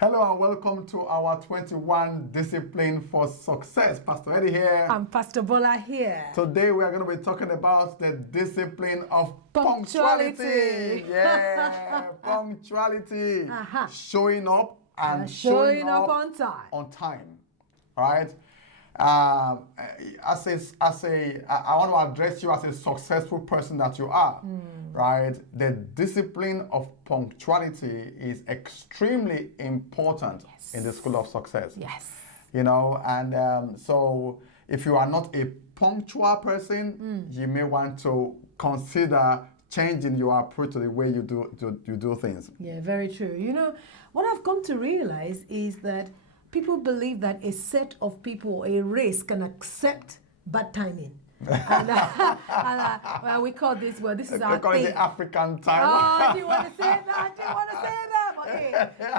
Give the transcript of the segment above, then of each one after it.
Hello and welcome to our 21 Discipline for Success. Pastor Eddie here. I'm Pastor Bola here. Today we are going to be talking about the discipline of Punctuality. Yeah, punctuality. Showing up and showing up on time. On time. All right. I want to address you as a successful person that you are, right? The discipline of punctuality is extremely important in the school of success. Yes. You know, and so if you are not a punctual person, you may want to consider changing your approach to the way you do things. Yeah, very true. You know, what I've come to realize is that people believe that a set of people, a race, can accept bad timing. And we call this, well, this is our call thing. it the African time. Oh, do you want to say that? Do you want to say that? Okay.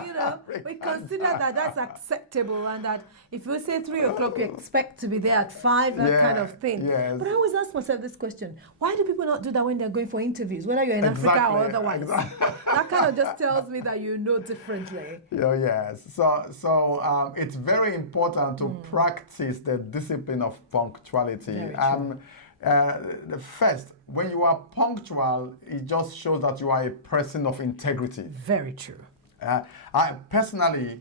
You know, we consider that that's acceptable and that if you say 3 o'clock, you expect to be there at 5, that kind of thing. Yes. But I always ask myself this question. Why do people not do that when they're going for interviews, whether you're in Africa or otherwise? That kind of just tells me that you know differently. Yeah, yes. So it's very important to practice the discipline of punctuality. The first, when you are punctual, it just shows that you are a person of integrity. Very true. I personally,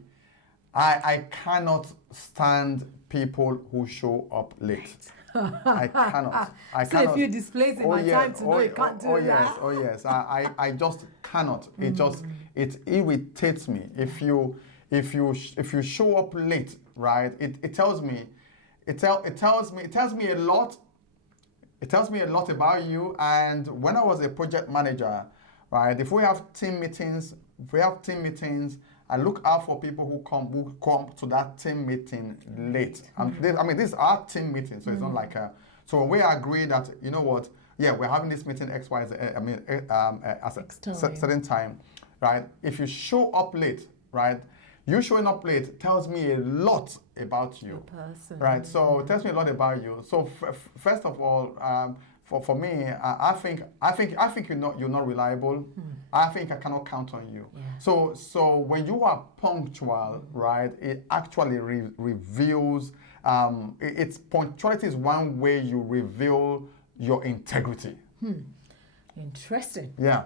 I cannot stand people who show up late. I cannot. So if you displays in my time to know you can't do that. Oh yes. I just cannot. It irritates me. If you show up late, right? It tells me a lot. It tells me a lot about you. And when I was a project manager, right? If we have team meetings, I look out for people who come to that team meeting late. These are team meetings, so it's not like a. So we agree that, you know what? Yeah, we're having this meeting X, Y, Z. At a certain time, right? If you show up late, right? You showing up late tells me a lot about you, right? So it tells me a lot about you. So first of all, for me, I think you're not reliable. I think I cannot count on you. Yeah. So when you are punctual, right, it actually reveals. It's punctuality is one way you reveal your integrity. Interesting. Yeah.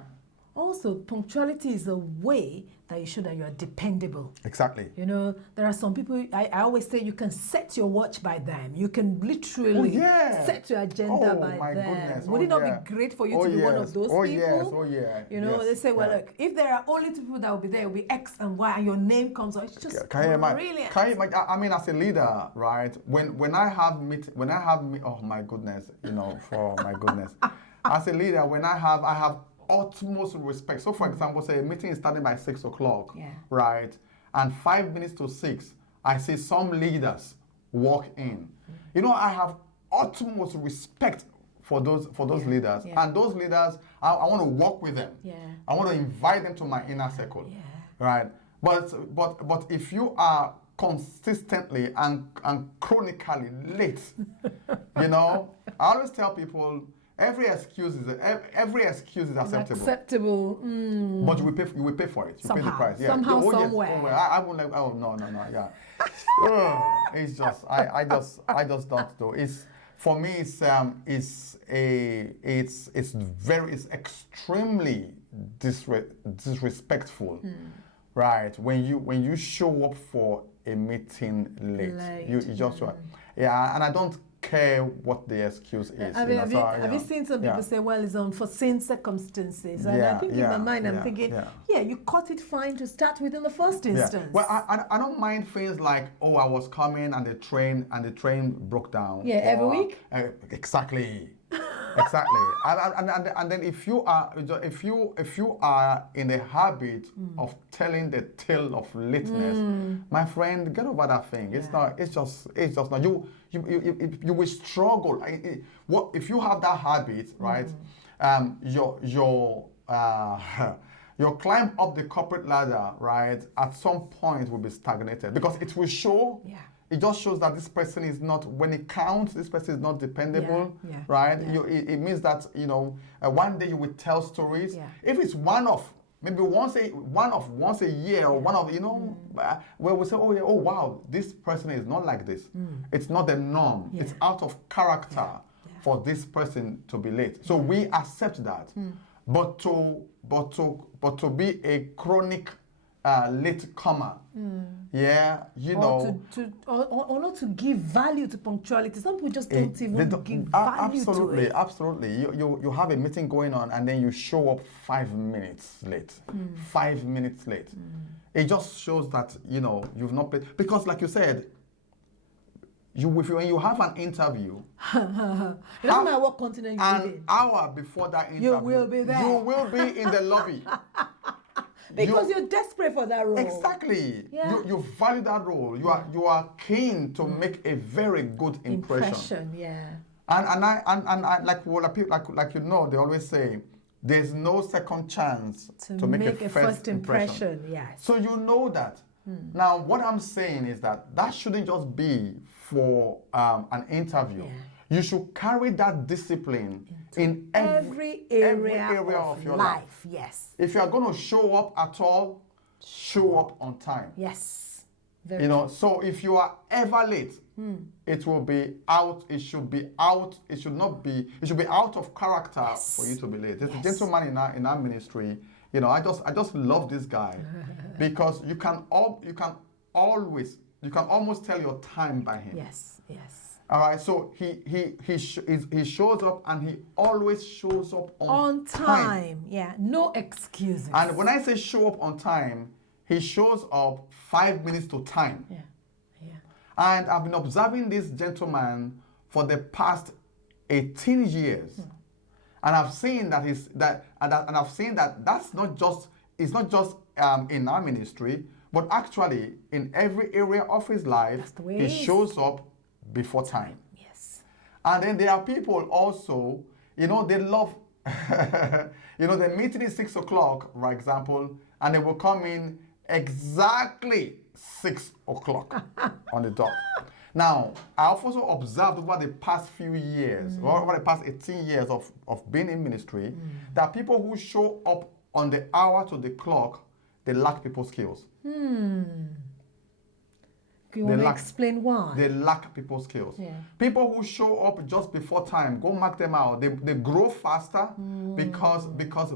Also, punctuality is a way that you show that you are dependable. Exactly. You know, there are some people, I always say you can set your watch by them. You can literally set your agenda by them. Goodness. Would it not be great for you to be one of those people? Yes. You know, they say, well, look, if there are only 2 people that will be there, it will be X and Y, and your name comes out. It's just brilliant. I mean, as a leader, right? When I have oh my goodness, you know, for my goodness, as a leader, when I have utmost respect. So, for example, say a meeting is starting by 6 o'clock, right? And 5 minutes to 6, I see some leaders walk in. You know, I have utmost respect for those leaders, and those leaders, I want to work with them. I want to invite them to my inner circle, right? But if you are consistently and chronically late, you know, I always tell people. Every excuse is acceptable. But you will pay for it. You pay the price. Yeah. Somehow, somewhere. I won't like. Oh no. Yeah. It's just I just don't do. It's for me. It's extremely disrespectful, right? When you show up for a meeting late. You just and I don't care what the excuse is. Have you seen some people say, well, it's unforeseen circumstances? And I think in my mind, I'm thinking, you caught it fine to start with in the first instance. Well, I don't mind things like, oh, I was coming and the train broke down. Yeah, every week? Exactly. And then if you are in the habit of telling the tale of lateness, my friend, get over that thing. It's just not you will struggle. What if you have that habit, right? Your climb up the corporate ladder, right, at some point will be stagnated because it will show. It just shows that this person is not, when it counts, this person is not dependable, right? It means that, one day you will tell stories. If it's one-off, maybe once a year or one of, where we say, oh yeah, oh wow, this person is not like this. It's not the norm. Yeah. It's out of character for this person to be late. So we accept that. But to be a chronic late comer, or not to give value to punctuality. Some people just don't even give value absolutely, to it. Absolutely. You have a meeting going on and then you show up 5 minutes late. 5 minutes late. It just shows that you've not played, because like you said, when you have an interview, it doesn't matter what continent you live in. An hour before that interview, you will be there. You will be in the lobby. Because you're desperate for that role. Exactly. Yeah. You value that role. You are keen to make a very good impression. Yeah. And I like they always say, there's no second chance to make a first impression. Yes. So you know that. Now, what I'm saying is that shouldn't just be for an interview. Yeah. You should carry that discipline in every area of your life. Yes. If you are going to show up at all, show up on time. Yes. Very true. So if you are ever late, it will be out. It should be out. It should not be. It should be out of character for you to be late. There's a gentleman in our ministry. I just love this guy because you can almost tell your time by him. Yes. Yes. All right, so he shows up and he always shows up on time. Yeah, no excuses. And when I say show up on time, he shows up 5 minutes to time. Yeah. And I've been observing this gentleman for the past 18 years, and I've seen that that's not just in our ministry, but actually in every area of his life, he shows up before time. Yes. And then there are people also, they love, the meeting is 6 o'clock, for example, and they will come in exactly 6 o'clock on the dot. Now, I've also observed over the past few years, or over the past 18 years of being in ministry, that people who show up on the hour to the clock, they lack people skills. You want to explain why? They lack people skills. Yeah. People who show up just before time, go mark them out. They grow faster because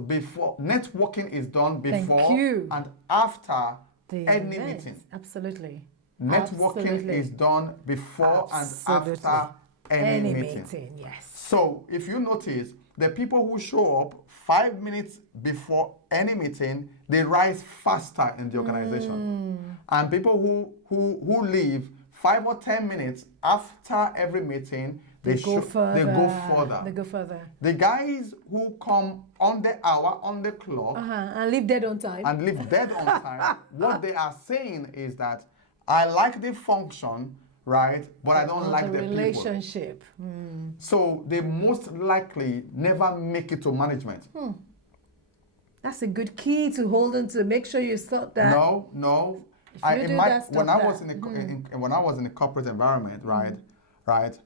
before networking is done before and after any meeting. Absolutely. Networking is done before and after any meeting. Yes. So if you notice, the people who show up 5 minutes before any meeting, they rise faster in the organization. And people who leave 5 or 10 minutes after every meeting, they go further. The guys who come on the hour, on the clock, and leave dead on time. What they are saying is that I like the function, right? But I don't like the relationship. So they most likely never make it to management. That's a good key to hold on to. Make sure you sort that. No. When I was in a corporate environment, right?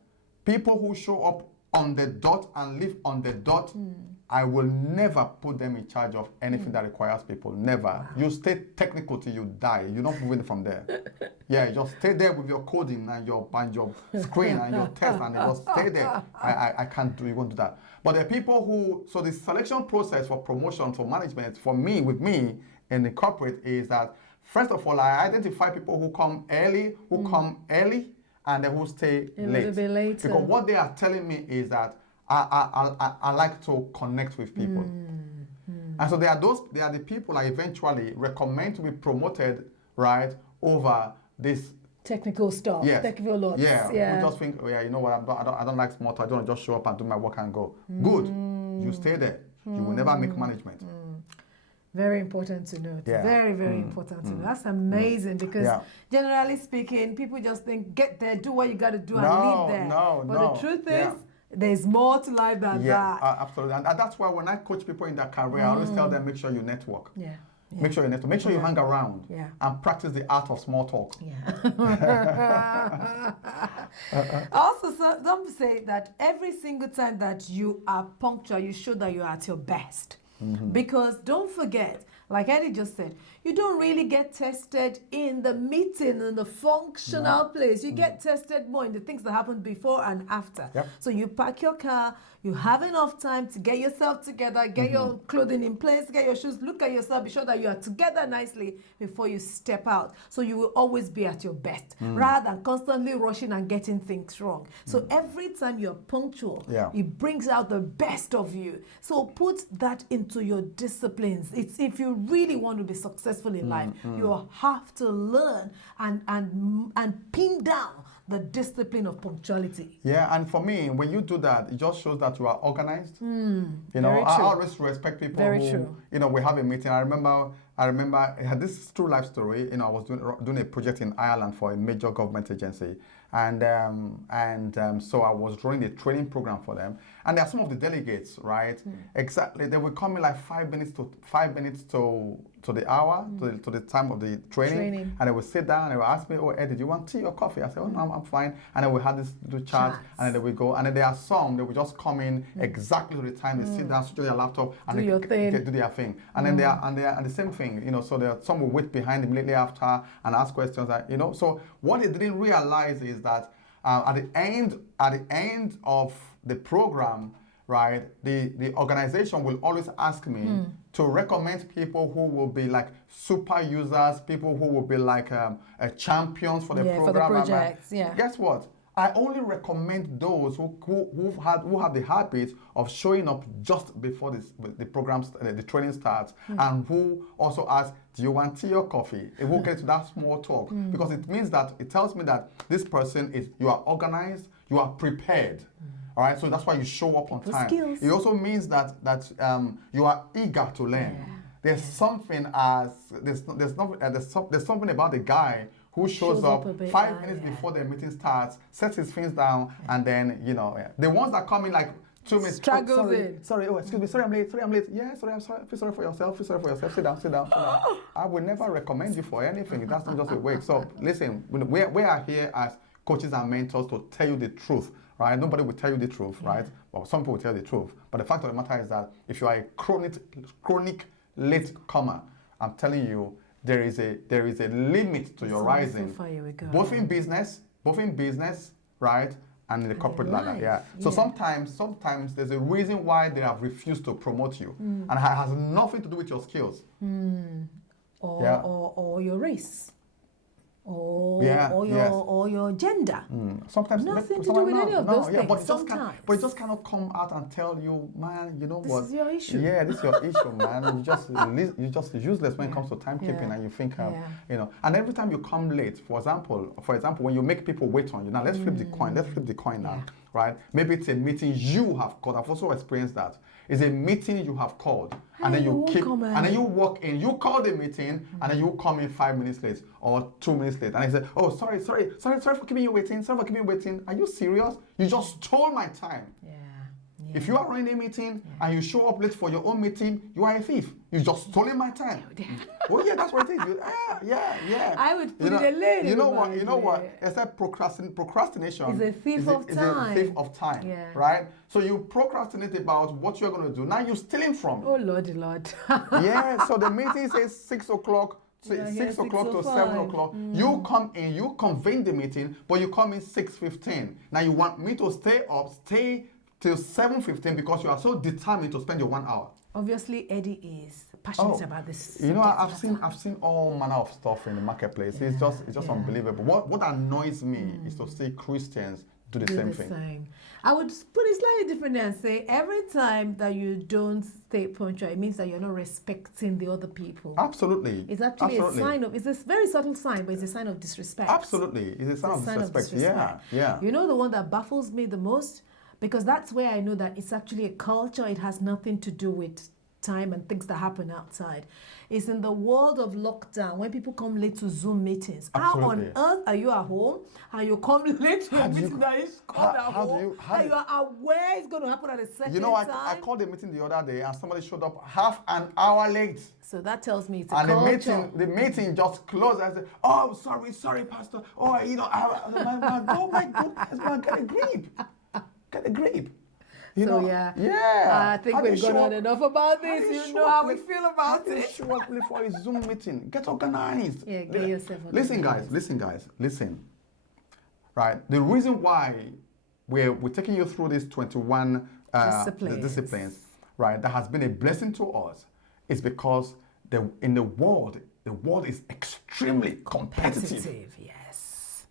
People who show up on the dot and leave on the dot, I will never put them in charge of anything that requires people. Never. Wow. You stay technical till you die. You're not moving from there. Yeah, just stay there with your coding and your screen and your test and just stay there. I can't do, you won't do that. But there are people so the selection process for promotion, for management, with me in the corporate is that, first of all, I identify people who come early, and then who stay late. A little bit later. Because what they are telling me is that I like to connect with people. And so they are the people I eventually recommend to be promoted, right, over this technical stuff. Yes. Technical lots. Yeah. We just think, you know what, I don't like small talk. I don't just show up and do my work and go. Good. You stay there. You will never make management. Very important to note. Yeah. Very, very important to note. That's amazing because generally speaking, people just think, get there, do what you got to do and leave there. But the truth is, there's more to life than that. Absolutely. And that's why when I coach people in their career, I always tell them, make sure you network. Yeah. Make sure you network. Make sure you hang around and practice the art of small talk. Also, some say that every single time that you are punctual, you show that you are at your best. Because don't forget, like Eddie just said, you don't really get tested in the meeting, in the functional place. You get tested more in the things that happen before and after. Yep. So you park your car, you have enough time to get yourself together, get your clothing in place, get your shoes, look at yourself, be sure that you are together nicely before you step out. So you will always be at your best, rather than constantly rushing and getting things wrong. So every time you're punctual, it brings out the best of you. So put that into your disciplines. It's if you really want to be successful in life, you have to learn and pin down the discipline of punctuality. Yeah, and for me, when you do that, it just shows that you are organized. You know, Very I true. always respect people Very who, true. you know, we have a meeting. I remember this is true life story. You know, I was doing a project in Ireland for a major government agency, and so I was running a training program for them. And there are some of the delegates, right? Exactly, they would come in like 5 minutes to the hour, to the time of the training, and they would sit down and they would ask me, "Oh, Eddie, do you want tea or coffee?" I said, "Oh, no, I'm fine." And then we had this little chat, and then they would go. And then there are some they would just come in exactly to the time. They sit down, switch on their laptop, and Do your thing. they do their thing. And then they are and the same thing, you know. So there are some will wait behind immediately after and ask questions, you know. So what they didn't realize is that at the end of the program, right, the organization will always ask me to recommend people who will be like super users, people who will be like champions for the program. For the projects, Guess what? I only recommend those who have the habit of showing up just before the training starts, and who also ask, "Do you want tea or coffee?" It will get to that small talk, because it tells me that this person you are organized, you are prepared. All right, so that's why you show up on time. Skills. It also means that you are eager to learn. There's something there's something about the guy who shows up a bit, 5 minutes before the meeting starts, sets his things down, and then, you know, the ones that come in like 2 minutes. Struggles in. Sorry, oh, excuse me, sorry, I'm late. Yeah, sorry, I'm sorry. Feel sorry for yourself. Sit down. I would never recommend you for anything. That's not just a wake. So listen, we are here as coaches and mentors to tell you the truth, right? Nobody will tell you the truth, right? Well, some people will tell you the truth. But the fact of the matter is that if you are a chronic late comer, I'm telling you, there is a limit to your rising, both in business, right, and in the corporate ladder. Yeah. So sometimes there's a reason why they have refused to promote you, and it has nothing to do with your skills, or your race, or your gender. Sometimes nothing to do with any of those things. But it just cannot come out and tell you, man, you know what? This is your issue. Yeah, this is your issue, man. You're just useless when it comes to timekeeping, and you think, you know. And every time you come late, for example, when you make people wait on you. Now let's flip the coin. Let's flip the coin now, right? Maybe it's a meeting you have called. I've also experienced that. It's a meeting you have called, and then you walk in. You call the meeting, and then you come in 5 minutes late or 2 minutes late, and I say, "Oh, sorry for keeping you waiting. Sorry for keeping you waiting. Are you serious? You just stole my time." If you are running a meeting and you show up late for your own meeting, you are a thief. You just stolen my time. Oh yeah, that's what it is. Yeah. I would put it a little. You know what? Except procrastination is a thief of time. Is a thief of time, right? So you procrastinate about what you're going to do. Now you're stealing from. Oh Lordy Lord. Yeah. So the meeting says 6 o'clock. 6 o'clock to 7 o'clock. You come in, you convene the meeting, but you come in 6:15. Now you want me to stay till 7:15 because you are so determined to spend your 1 hour. Obviously, Eddie is passionate about this. You know, I've seen all manner of stuff in the marketplace. It's just unbelievable. What annoys me is to see Christians do the same thing. I would put it slightly differently and say every time that you don't stay punctual, it means that you're not respecting the other people. Absolutely. It's actually a sign of, it's a very subtle sign, but it's a sign of disrespect. Absolutely. It's a sign of disrespect. Yeah. You know the one that baffles me the most? Because that's where I know that it's actually a culture. It has nothing to do with time and things that happen outside. It's in the world of lockdown when people come late to Zoom meetings. Absolutely. How on earth are you at home and you come late to a meeting that is called at home and you are aware it's going to happen at a certain time? I called a meeting the other day and somebody showed up half an hour late. So that tells me it's a culture. And the meeting just closed. I said, "Oh, sorry, Pastor. Oh, you know, oh my goodness, man, get a grip. Get a grip." You So know, yeah, yeah. I think How do you we've gone show on up- enough about how do this. You show know up how we late- feel How about do you it. show up late for a Zoom meeting? Get organized. Yeah, get yourself Listen, guys. Listen. Right. The reason why we're taking you through these 21 the disciplines, right, that has been a blessing to us, is because in the world is extremely competitive. Yes.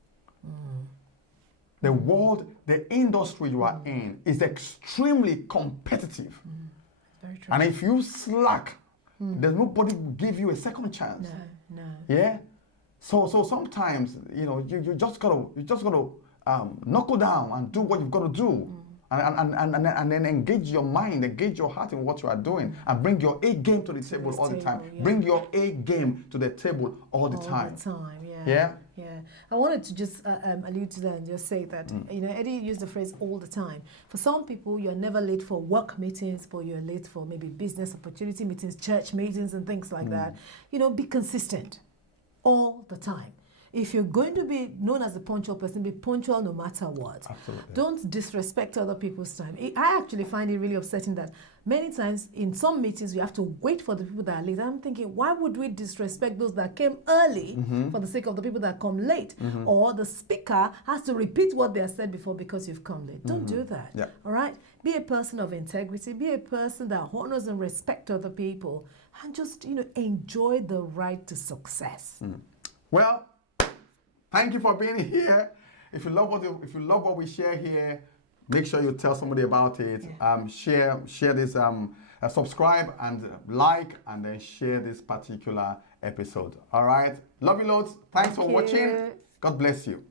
The world, the industry you are in is extremely competitive. Very true. And if you slack, there's nobody will give you a second chance. No. Yeah. So sometimes you just gotta knuckle down and do what you've got to do, and then engage your mind, engage your heart in what you are doing, and bring your A game to the table all the time. Yeah. Bring your A game to the table all the time. All the time, yeah. Yeah. Yeah. I wanted to just allude to that and just say that, Eddie used the phrase all the time. For some people, you're never late for work meetings, but you're late for maybe business opportunity meetings, church meetings, and things like that. Be consistent all the time. If you're going to be known as a punctual person, be punctual no matter what. Absolutely. Don't disrespect other people's time. I actually find it really upsetting that many times in some meetings you have to wait for the people that are late. I'm thinking, why would we disrespect those that came early for the sake of the people that come late? Or the speaker has to repeat what they have said before because you've come late. Don't do that. Yeah. All right? Be a person of integrity. Be a person that honors and respects other people. And just, enjoy the ride to success. Well, thank you for being here. If you love what we share here, make sure you tell somebody about it. Share this, subscribe and like, and then share this particular episode. All right. Love you loads. Thanks for watching. God bless you.